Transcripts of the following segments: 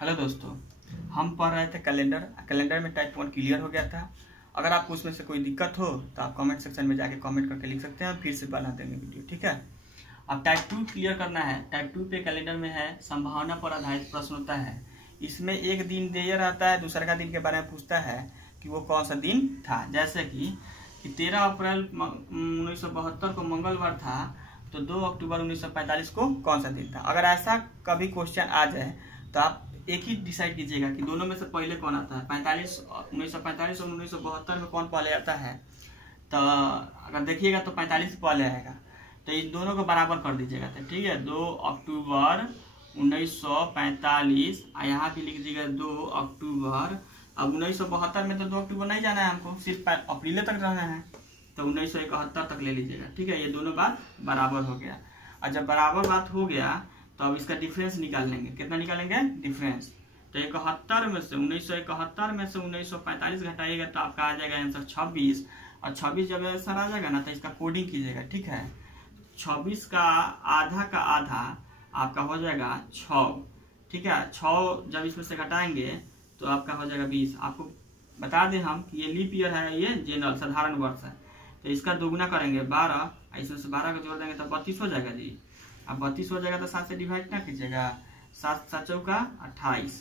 Hello दोस्तों, हम पढ़ रहे थे कैलेंडर में टाइप 1 क्लियर हो गया था। अगर आपको उसमें से कोई दिक्कत हो तो आप कमेंट सेक्शन में जाके कमेंट करके लिख सकते हैं, फिर से बना देंगे वीडियो, ठीक है। अब टाइप 2 क्लियर करना है। टाइप 2 पे कैलेंडर में है संभावना पर आधारित प्रश्न होता है। इसमें एक दिन दिया रहता है, दूसरा का दिन के बारे में पूछता है कि वो कौन सा दिन था। जैसे कि 13 अप्रैल 1972 को मंगलवार था, तो 2 अक्टूबर 1945 को कौन सा दिन था। अगर ऐसा कभी क्वेश्चन आ जाए तो आप एक ही डिसाइड कीजिएगा कि दोनों में से पहले कौन आता है। 1945 और 1972 में कौन पहले आता है। तो अगर देखिएगा तो 45 पहले आएगा, तो इन दोनों को बराबर कर दीजिएगा, तो ठीक है। 2 अक्टूबर 1945, यहाँ भी लिख दीजिएगा 2 अक्टूबर। अब 1972 में तो 2 अक्टूबर नहीं जाना है हमको, सिर्फ अप्रैल तक रहना है, तो 1971 तक ले लीजिएगा, ठीक है। ये दोनों बात बराबर हो गया। और जब बराबर बात हो गया तो अब इसका डिफरेंस निकाल लेंगे। कितना निकालेंगे डिफरेंस। तो 1971 में से 1945 घटाइएगा तो आपका आ जाएगा आंसर 26। और 26 जब आंसर आ जाएगा ना तो इसका कोडिंग कीजिएगा, ठीक है। 26 का आधा आपका हो जाएगा 6, ठीक है। 6 जब इसमें से घटाएंगे तो आपका हो जाएगा 20। आपको बता दें हम कि ये लीप ईयर है, ये जनरल साधारण वर्ष है, तो इसका दोगुना करेंगे 12, इसमें से 12 को जोड़ देंगे तो 32 हो जाएगा जी। अब 32 हो जाएगा तो 7 से डिवाइड ना कीजिएगा, 7 7 चौका 28,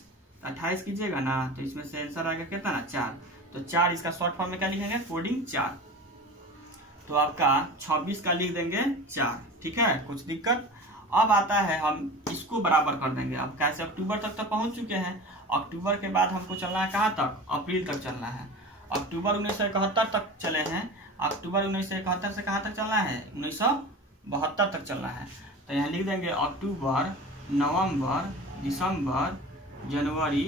28 कीजिएगा ना तो इसमें से आंसर आएगा कितना ना 4। तो 4 इसका शॉर्ट फॉर्म में क्या लिखेंगे, कोडिंग 4। तो आपका 26 का लिख देंगे 4, ठीक है। कुछ दिक्कत। अब आता है हम इसको बराबर कर देंगे। अब कैसे, अक्टूबर तक तो पहुंच चुके हैं। अक्टूबर के बाद हमको चलना है कहाँ तक, अप्रैल तक चलना है। अक्टूबर 1971 तक चले हैं। अक्टूबर 1971 से कहाँ तक चलना है, 1972 तक चलना है। तो यहाँ लिख देंगे अक्टूबर, नवंबर, दिसंबर, जनवरी,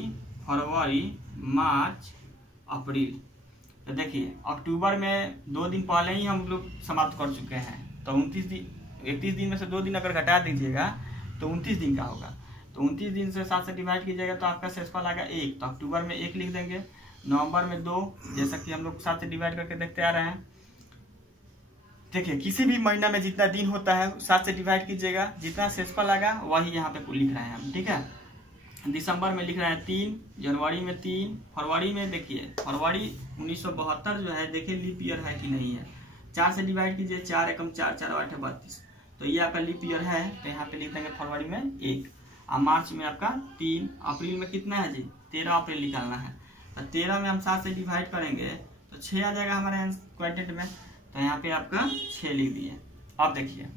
फरवरी, मार्च, अप्रैल। तो देखिए अक्टूबर में 2 दिन पहले ही हम लोग समाप्त कर चुके हैं, तो 31 दिन में से 2 दिन अगर घटा दीजिएगा तो 29 दिन का होगा। तो 29 दिन से 7 से डिवाइड कीजिएगा तो आपका शेषफल आएगा 1। तो अक्टूबर में 1 लिख देंगे, नवंबर में 2, जैसा कि हम लोग 7 से डिवाइड करके देखते आ रहे हैं। देखिए किसी भी महीना में जितना दिन होता है 7 से डिवाइड कीजिएगा, जितना शेषफल आएगा वही यहाँ पे लिख रहे हैं हम, ठीक है। दिसंबर में लिख रहे हैं 3, जनवरी में 3, फरवरी में देखिए फरवरी 1972 जो है, देखिए लीप ईयर है कि नहीं है। 4 से डिवाइड कीजिए, 4 एकम 4, 4 8 32, तो ये आपका लीप ईयर है, तो यहाँ पे लिख देंगे फरवरी में 1। और मार्च में आपका 3, अप्रैल में कितना है जी, 13 अप्रैल निकालना है। तो 13 में हम 7 से डिवाइड करेंगे तो 6 आ जाएगा हमारे क्वांटिटी में, तो यहाँ पे आपका 6 लिख दिए। अब देखिए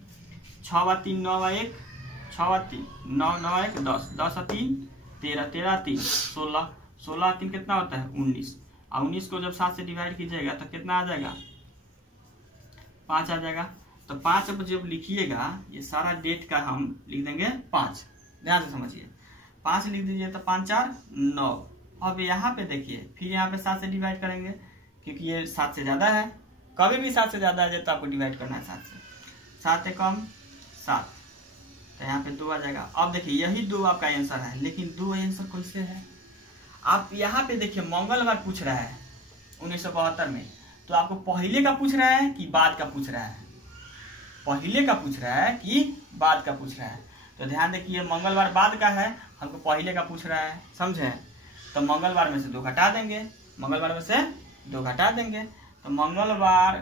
6 व 3 9 व 1, 6 व 3 9 9 1 10, 10 व 3 13, 13 3 16, 16 3 कितना होता है 19। और 19 को जब 7 से डिवाइड कीजिएगा तो कितना आ जाएगा, 5 आ जाएगा। तो 5 अब जब लिखिएगा, ये सारा डेट का हम लिख देंगे 5, ध्यान से समझिए। 5 लिख दीजिए तो 5 4 9। अब यहाँ पे देखिए फिर यहाँ पे 7 से डिवाइड करेंगे, क्योंकि ये 7 से ज्यादा है। कभी भी 7 से ज्यादा आ जाए तो आपको डिवाइड करना है 7 से। 7 एकम 7, तो यहाँ पे 2 आ जाएगा। अब देखिए यही 2 आपका आंसर है, लेकिन 2 आंसर कैसे है। आप यहाँ पे देखिए मंगलवार पूछ रहा है 1972 में, तो आपको पहले का पूछ रहा है कि बाद का पूछ रहा है, पहले का पूछ रहा है कि बाद का पूछ रहा है। तो ध्यान देखिए मंगलवार बाद का है, हमको पहले का पूछ रहा है, समझे। तो मंगलवार में से 2 घटा देंगे, मंगलवार में से 2 घटा देंगे, तो मंगलवार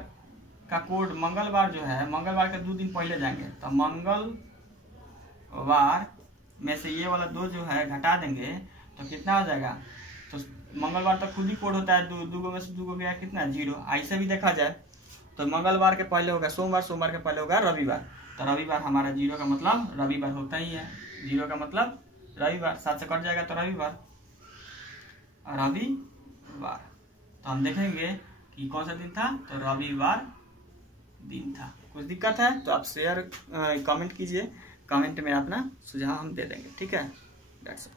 का कोड, मंगलवार जो है मंगलवार के 2 दिन पहले जाएंगे, तो मंगलवार में से ये वाला 2 जो है घटा देंगे तो कितना हो जाएगा। तो मंगलवार तो खुद ही कोड होता है, 2 में से 2 गया कितना 0। ऐसे भी देखा जाए तो मंगलवार के पहले होगा सोमवार, सोमवार के पहले होगा रविवार, तो रविवार हमारा 0 का मतलब रविवार होता ही है। 0 का मतलब रविवार, 7 से कट जाएगा तो रविवार। तो हम देखेंगे कि कौन सा दिन था, तो रविवार दिन था। कुछ दिक्कत है तो आप शेयर कमेंट कीजिए, कमेंट में अपना सुझाव हम दे देंगे, ठीक है। That's all.